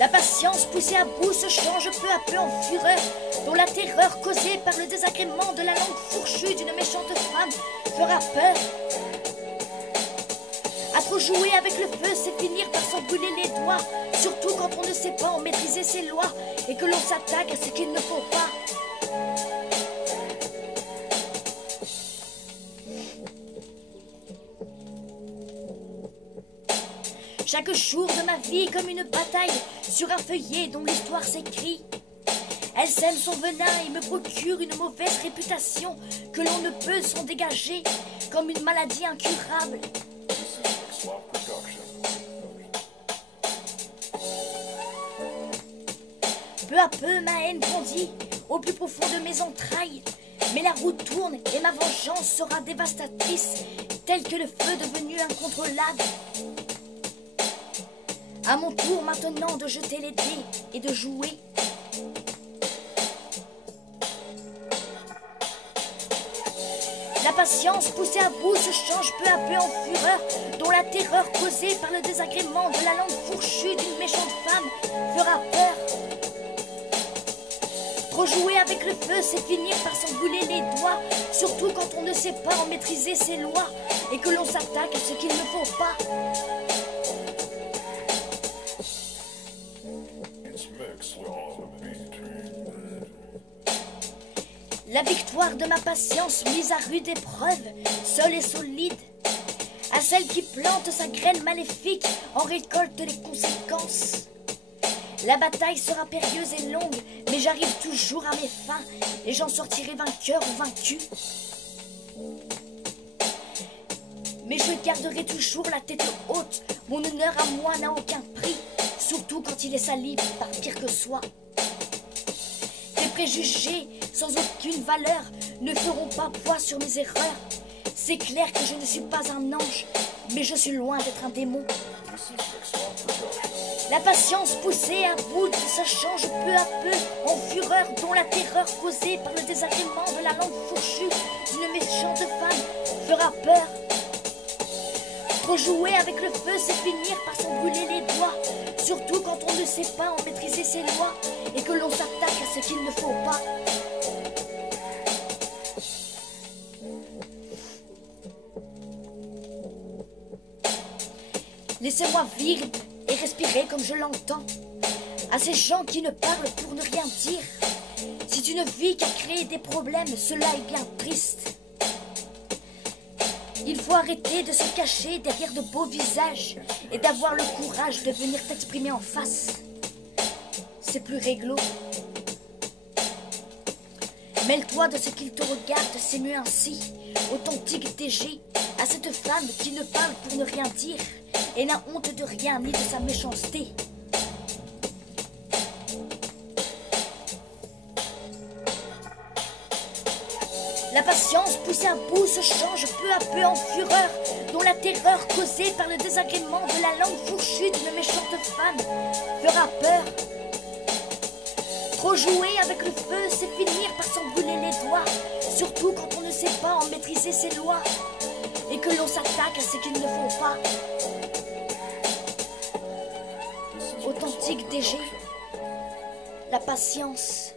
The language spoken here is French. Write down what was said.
La patience poussée à bout se change peu à peu en fureur, dont la terreur causée par le désagrément de la langue fourchue d'une méchante femme fera peur. À trop jouer avec le feu, c'est finir par s'en brûler les doigts, surtout quand on ne sait pas en maîtriser ses lois et que l'on s'attaque à ce qu'il ne faut pas. Chaque jour de ma vie comme une bataille sur un feuillet dont l'histoire s'écrit. Elle sème son venin et me procure une mauvaise réputation que l'on ne peut s'en dégager comme une maladie incurable. Peu à peu ma haine grandit au plus profond de mes entrailles, mais la roue tourne et ma vengeance sera dévastatrice, telle que le feu devenu incontrôlable. À mon tour maintenant de jeter les dés et de jouer. La patience poussée à bout se change peu à peu en fureur, dont la terreur causée par le désagrément de la langue fourchue d'une méchante femme fera peur. Trop jouer avec le feu, c'est finir par s'en brûler les doigts, surtout quand on ne sait pas en maîtriser ses lois et que l'on s'attaque à ce qu'il ne faut pas. La victoire de ma patience mise à rude épreuve, seule et solide, à celle qui plante sa graine maléfique en récolte les conséquences. La bataille sera périlleuse et longue, mais j'arrive toujours à mes fins et j'en sortirai vainqueur ou vaincu. Mais je garderai toujours la tête haute, mon honneur à moi n'a aucun prix, surtout quand il est sali par pire que soi. Des préjugés sans aucune valeur ne feront pas poids sur mes erreurs. C'est clair que je ne suis pas un ange, mais je suis loin d'être un démon. La patience poussée à bout se change peu à peu en fureur, dont la terreur causée par le désagrément de la langue fourchue d'une méchante femme fera peur. Trop jouer avec le feu, c'est finir par s'en brûler les doigts, surtout quand on ne sait pas en maîtriser ses lois et que l'on s'attaque à ce qu'il ne faut pas. Laissez-moi vivre et respirer comme je l'entends. À ces gens qui ne parlent pour ne rien dire. C'est une vie qui a créé des problèmes, cela est bien triste. Il faut arrêter de se cacher derrière de beaux visages et d'avoir le courage de venir t'exprimer en face. C'est plus réglo. Mêle-toi de ce qu'il te regarde, c'est mieux ainsi. Authentique DG, à cette femme qui ne parle pour ne rien dire et n'a honte de rien ni de sa méchanceté. La patience poussée à bout se change peu à peu en fureur, dont la terreur causée par le désagrément de la langue fourchue d'une méchante femme fera peur. Trop jouer avec le feu, c'est finir par s'en brûler les doigts, surtout quand on ne sait pas en maîtriser ses lois et que l'on s'attaque à ce qu'il ne faut pas. Authentique DG, la patience.